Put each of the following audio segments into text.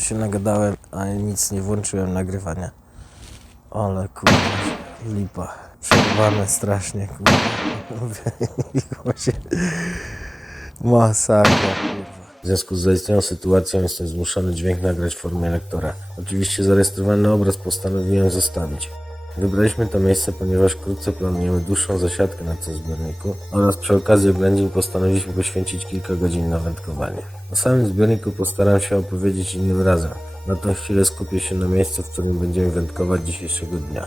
Się nagadałem, a nic nie włączyłem nagrywania. Ale kurwa, lipa. Przerwane strasznie, kurwa. Mówię się. Masakra, kurwa. W związku z zaistniałą sytuacją jestem zmuszony dźwięk nagrać w formie lektora. Oczywiście zarejestrowany obraz postanowiłem zostawić. Wybraliśmy to miejsce, ponieważ wkrótce planujemy dłuższą zasiadkę na tym zbiorniku oraz przy okazji oględzin postanowiliśmy poświęcić kilka godzin na wędkowanie. O samym zbiorniku postaram się opowiedzieć innym razem. Na tę chwilę skupię się na miejscu, w którym będziemy wędkować dzisiejszego dnia.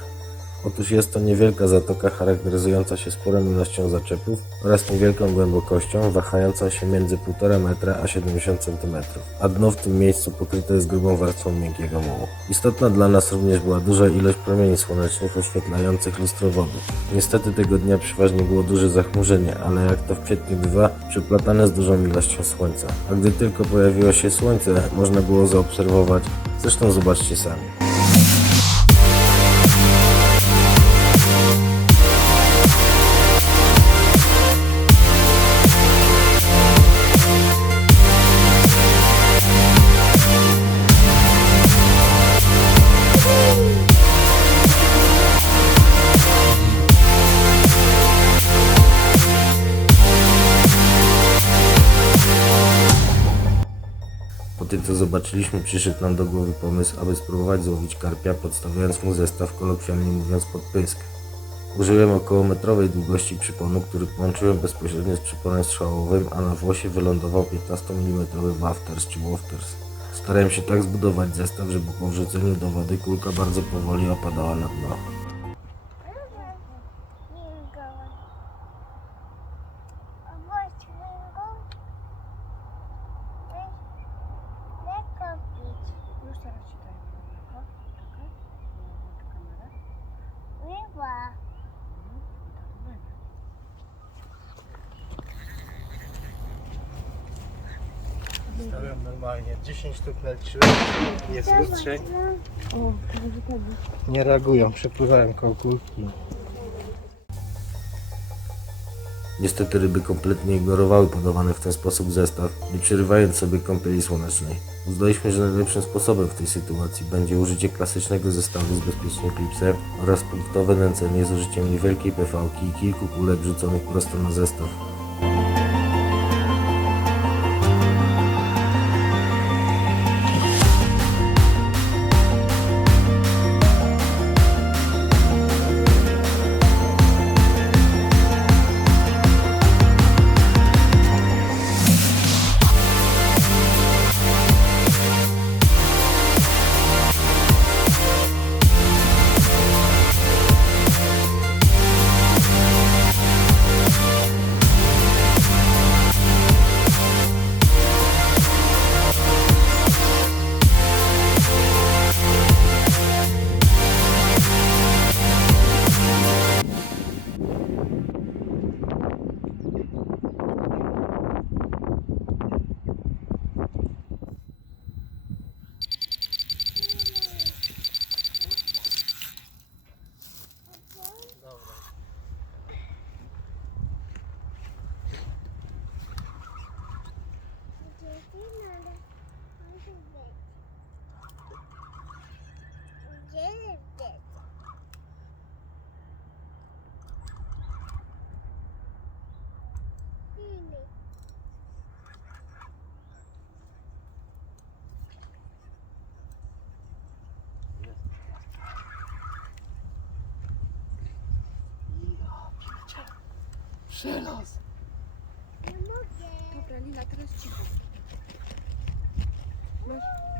Otóż jest to niewielka zatoka charakteryzująca się sporą ilością zaczepów oraz niewielką głębokością, wahającą się między 1,5 metra a 70 cm, a dno w tym miejscu pokryte jest grubą warstwą miękkiego mułu. Istotna dla nas również była duża ilość promieni słonecznych oświetlających lustro wody. Niestety tego dnia przeważnie było duże zachmurzenie, ale jak to w kwietniu bywa, przeplatane z dużą ilością słońca. A gdy tylko pojawiło się słońce, można było zaobserwować, zresztą zobaczcie sami. Tym co zobaczyliśmy przyszedł nam do głowy pomysł, aby spróbować złowić karpia, podstawiając mu zestaw kolokwialnie mówiąc pod pysk. Użyłem około metrowej długości przyponu, który połączyłem bezpośrednio z przyponem strzałowym, a na włosie wylądował 15 mm wafters czy wafters. Starałem się tak zbudować zestaw, żeby po wrzuceniu do wody kulka bardzo powoli opadała na dno. Normalnie 10 sztuk leciły, jest lustrzeń. Nie reagują, przepływałem koło kulki. Niestety ryby kompletnie ignorowały podawany w ten sposób zestaw, nie przerywając sobie kąpieli słonecznej. Uznaliśmy, że najlepszym sposobem w tej sytuacji będzie użycie klasycznego zestawu z bezpiecznym klipsem oraz punktowe nęcenie z użyciem niewielkiej PV-ki i kilku kulek rzuconych prosto na zestaw. Przelos! Dobra, Lila, teraz cicho. Masz?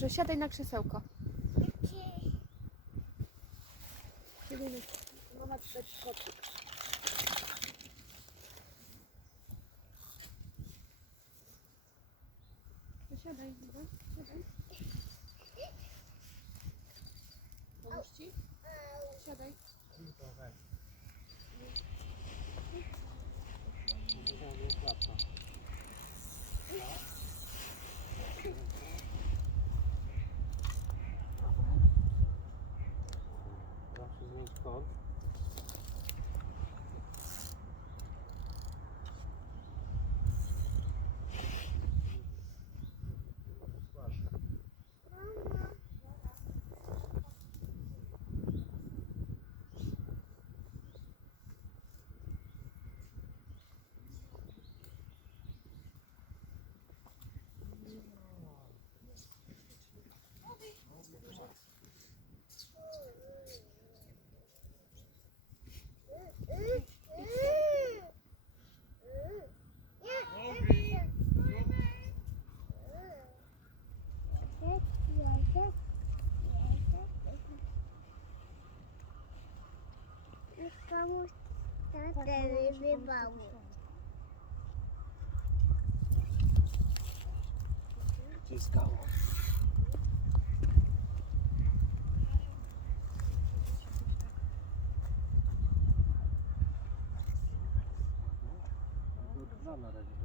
Dobrze, siadaj na krzesełko. Siadaj na Mama przyszedł. Siadaj, dobra? Siadaj. Ci? Siadaj. Deve baú. Descarro. Gördünüz anlar acaba?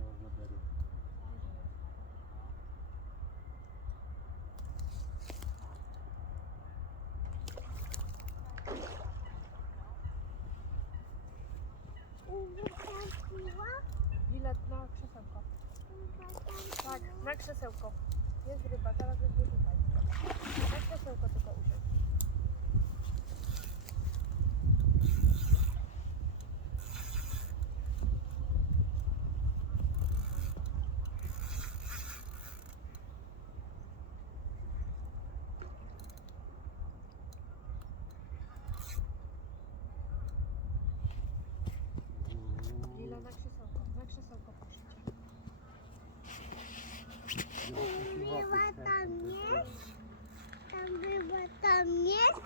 Była tam jest?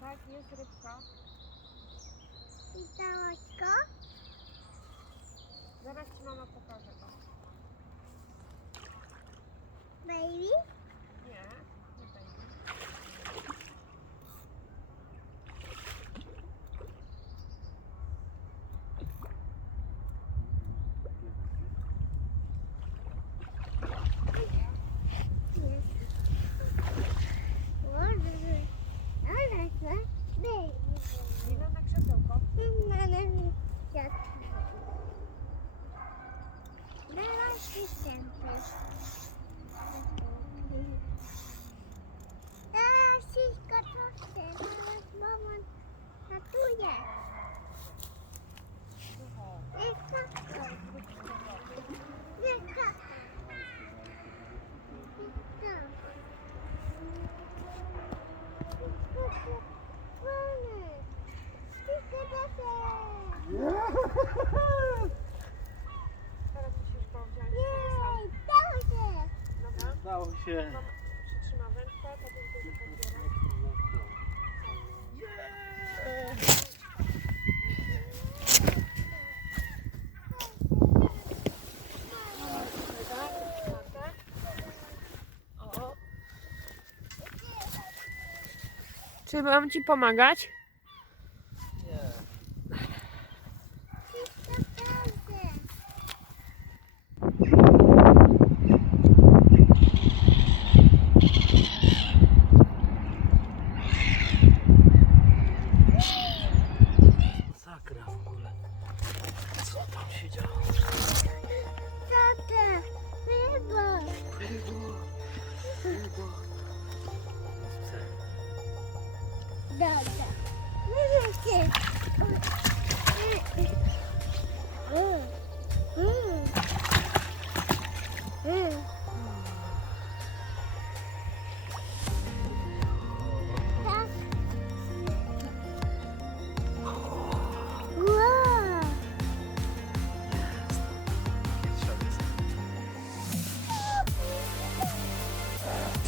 Tak, jest rybka. I tałaczko? Zaraz ci mama pokaże to. Baby? Nie, nie będzie. Jest. Może. Ale co? Baby. Lila na krzesełko. Mama jak. Mama przystępy. Teraz wszystko to chcę. Teraz mama ratuje. Jaka? Jaka? Jaka? Teraz musisz go wziąć sobie sam. Dobra, Udało się. mama przytrzyma wędkę, potem ty go podbierasz. O. Czy mam ci pomagać?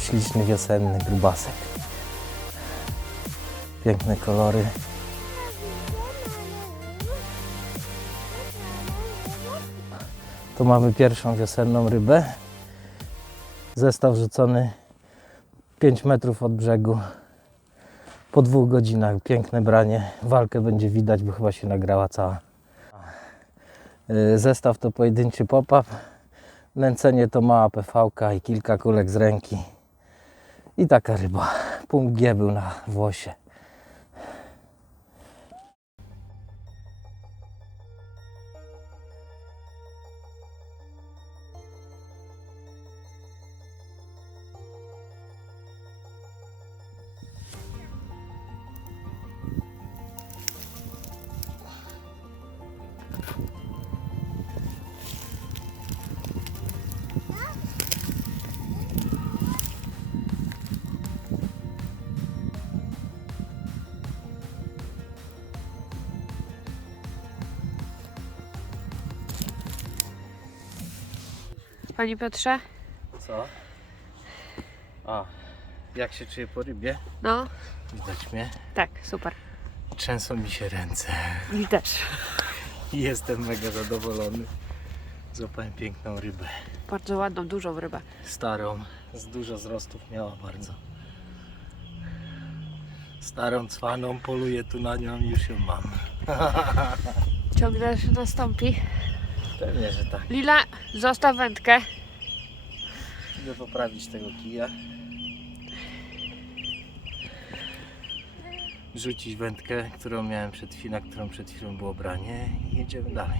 Śliczny wiosenny grubasek. Piękne kolory. Tu mamy pierwszą wiosenną rybę. Zestaw rzucony 5 metrów od brzegu. Po dwóch godzinach piękne branie. Walkę będzie widać, bo chyba się nagrała cała. Yy, Zestaw to pojedynczy pop-up. Nęcenie to mała PV i kilka kulek z ręki. I taka ryba. Punkt G był na włosie. Panie Piotrze? Co? A, jak się czuję po rybie? No, Widać mnie? tak, super. Trzęsą mi się ręce. I jestem mega zadowolony. Złapałem piękną rybę. Bardzo ładną, dużą rybę. Starą, z dużo wzrostów miała bardzo. Starą, cwaną, poluję tu na nią i już ją mam. Ciągle się nastąpi. Pewnie, że tak. Lila, zostaw wędkę. Idę poprawić tego kija. Rzucić wędkę, którą miałem przed chwilą, którą przed chwilą było branie i jedziemy dalej.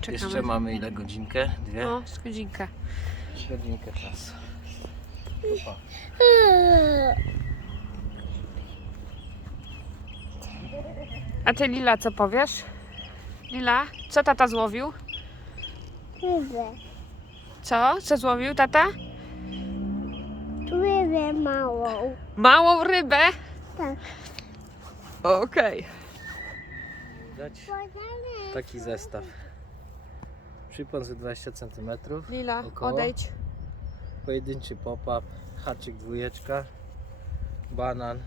Czekamy. Jeszcze mamy ile godzinkę? Dwie? No, z godzinkę. Godzinkę czasu. Opa. A ty Lila, co powiesz? Lila, co tata złowił? Rybę. Co? Co złowił tata? Rybę małą. Małą rybę? Tak. Okej. Widać Podane. taki zestaw. Przypon z 20 cm. Lila, Około. odejdź. Pojedynczy pop-up. Haczyk dwójeczka. Banan.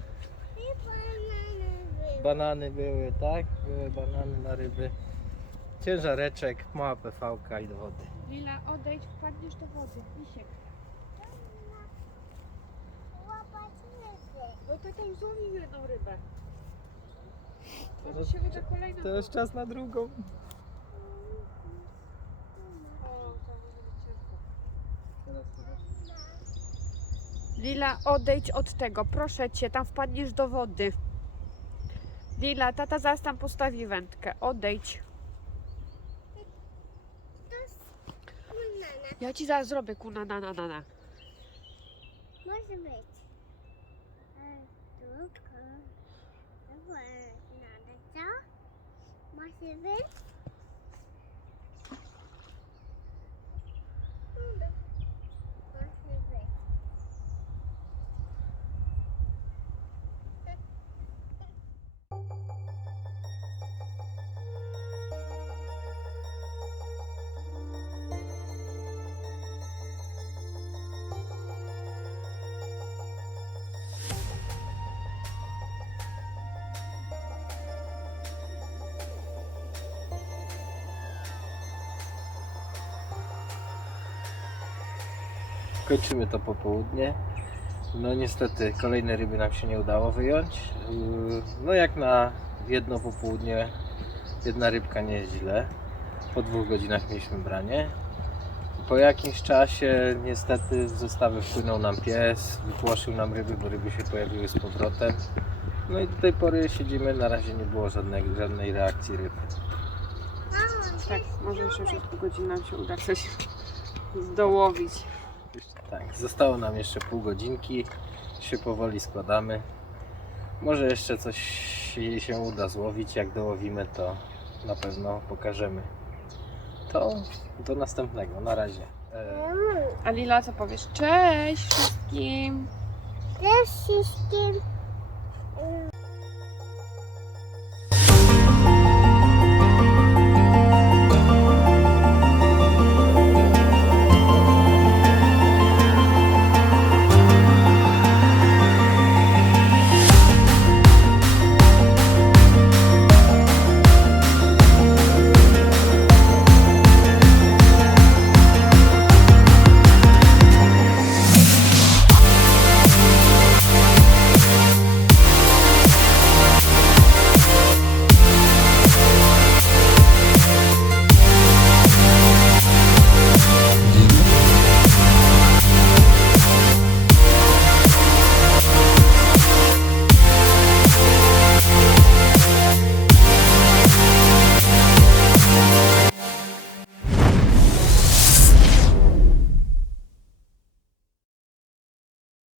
I banany. Banany były, tak? Były banany na ryby. Ciężareczek, mała PV i do wody. Lila, odejdź, wpadniesz do wody. Misiek. No tata już złowił jedną rybę. Może Teraz- się uda kolejną. Teraz czas na drugą. To. Lila, odejdź od tego, proszę cię, tam wpadniesz do wody. Lila, tata zaraz tam postawi wędkę, odejdź. To jest banana. Ja ci zaraz zrobię kuna na na na na. Może być. E, Tylko. Banana, co? Może być? Kończymy to popołudnie. No niestety kolejne ryby nam się nie udało wyjąć. Yy, No jak na jedno popołudnie jedna rybka nie jest źle. Po dwóch godzinach mieliśmy branie. Po jakimś czasie niestety w zestawy wpłynął nam pies, wypłoszył nam ryby, bo ryby się pojawiły z powrotem. No i do tej pory siedzimy, na razie nie było żadnej, żadnej reakcji ryb. Mamo, Tak, może jeszcze przez pół godziny nam się uda coś zdołowić. Tak, zostało nam jeszcze pół godzinki, się powoli składamy. Może jeszcze coś się uda złowić, jak dołowimy to na pewno pokażemy. To do następnego, na razie. E, A Lila, co powiesz? Cześć wszystkim! Cześć wszystkim.